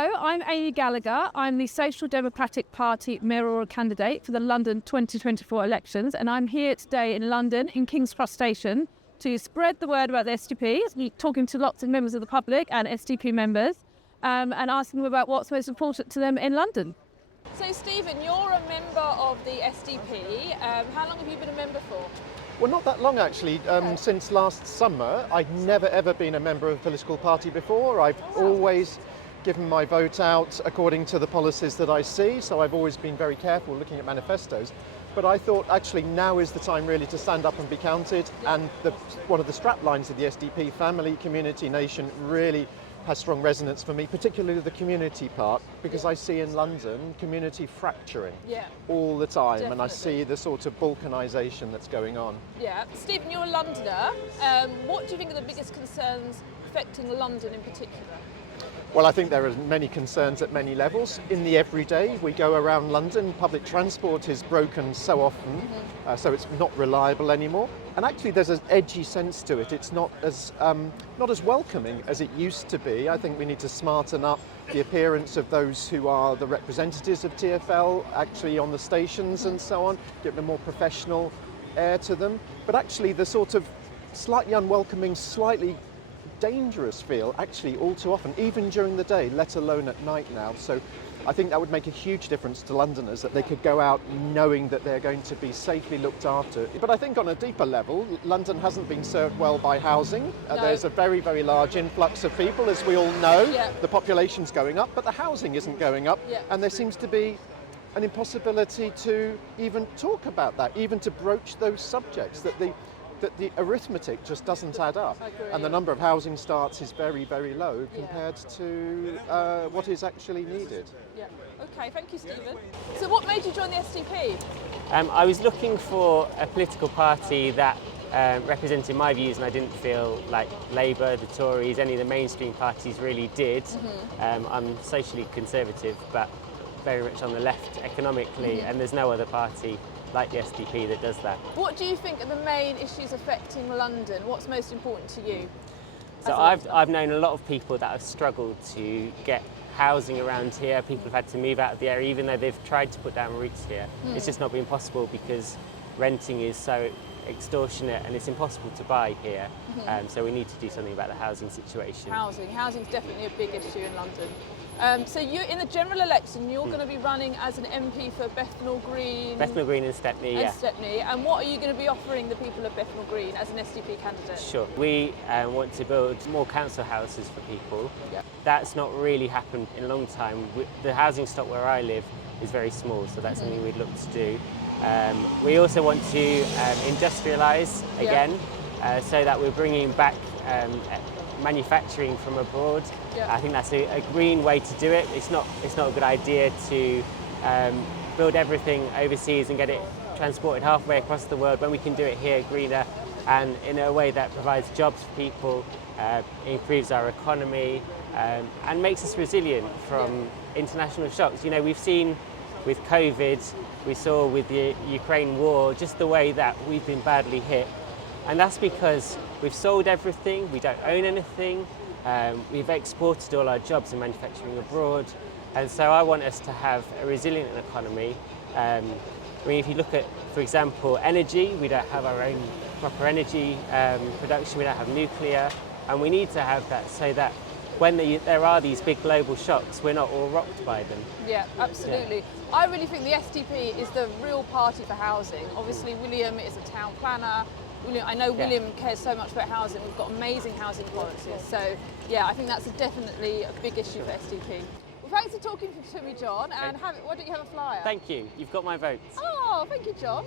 Hello, I'm Amy Gallagher. I'm the Social Democratic Party mayoral candidate for the London 2024 elections, and I'm here today in London, in King's Cross Station, to spread the word about the SDP, talking to lots of members of the public and SDP members, and asking them about what's most important to them in London. So Stephen, you're a member of the SDP. How long have you been a member for? Well, not that long actually. Since last summer. I'd never ever been a member of a political party before. I've always given my vote out according to the policies that I see, so I've always been very careful looking at manifestos. But I thought actually now is the time really to stand up and be counted, and one of the strap lines of the SDP, family, community, nation, really has strong resonance for me, particularly the community part, because I see in London community fracturing all the time. Definitely. And I see the sort of balkanisation that's going on. Yeah. Stephen, you're a Londoner. What do you think are the biggest concerns affecting London in particular? Well, I think there are many concerns at many levels. In the everyday, we go around London, public transport is broken so often, so it's not reliable anymore. And actually there's an edgy sense to it. It's not as welcoming as it used to be. I think we need to smarten up the appearance of those who are the representatives of TfL actually on the stations and so on, give them a more professional air to them. But actually the sort of slightly unwelcoming, slightly dangerous feel actually all too often, even during the day, let alone at night now. So I think that would make a huge difference to Londoners, that they could go out knowing that they're going to be safely looked after. But I think on a deeper level, London hasn't been served well by housing. There's a very, very large influx of people, as we all know. The population's going up, but the housing isn't going up. And there seems to be an impossibility to even talk about that, even to broach those subjects, that the arithmetic just doesn't add up. And the number of housing starts is very, very low compared to what is actually needed. Okay, thank you, Stephen. So what made you join the SDP? I was looking for a political party that represented my views, and I didn't feel like Labour, the Tories, any of the mainstream parties really did. I'm socially conservative, but very much on the left economically, and there's no other party like the SDP that does that. What do you think are the main issues affecting London? What's most important to you? So I've known a lot of people that have struggled to get housing around here. People have had to move out of the area even though they've tried to put down roots here. It's just not been possible because renting is so extortionate and it's impossible to buy here. So we need to do something about the housing situation. Housing's definitely a big issue in London. So you, in the general election, you're going to be running as an MP for Bethnal Green. Bethnal Green and Stepney, Stepney. And what are you going to be offering the people of Bethnal Green as an SDP candidate? Sure. We want to build more council houses for people. That's not really happened in a long time. The housing stock where I live is very small, so that's something we'd look to do. We also want to industrialise again, so that we're bringing back manufacturing from abroad. I think that's a green way to do it. It's not a good idea to build everything overseas and get it transported halfway across the world when we can do it here greener and in a way that provides jobs for people, improves our economy, and makes us resilient from international shocks. You know, we've seen with COVID, we saw with the Ukraine war, just the way that we've been badly hit. And that's because we've sold everything, we don't own anything, we've exported all our jobs and manufacturing abroad, and so I want us to have a resilient economy. I mean, if you look at, for example, energy, we don't have our own proper energy production, we don't have nuclear, and we need to have that so that when there are these big global shocks, we're not all rocked by them. Yeah, absolutely. I really think the SDP is the real party for housing. Obviously, William is a town planner. I know William cares so much about housing. We've got amazing housing policies. So, yeah, I think that's definitely a big issue for SDP. Well, thanks for talking to me, John. And why don't you have a flyer? Thank you. You've got my vote. Oh, thank you, John.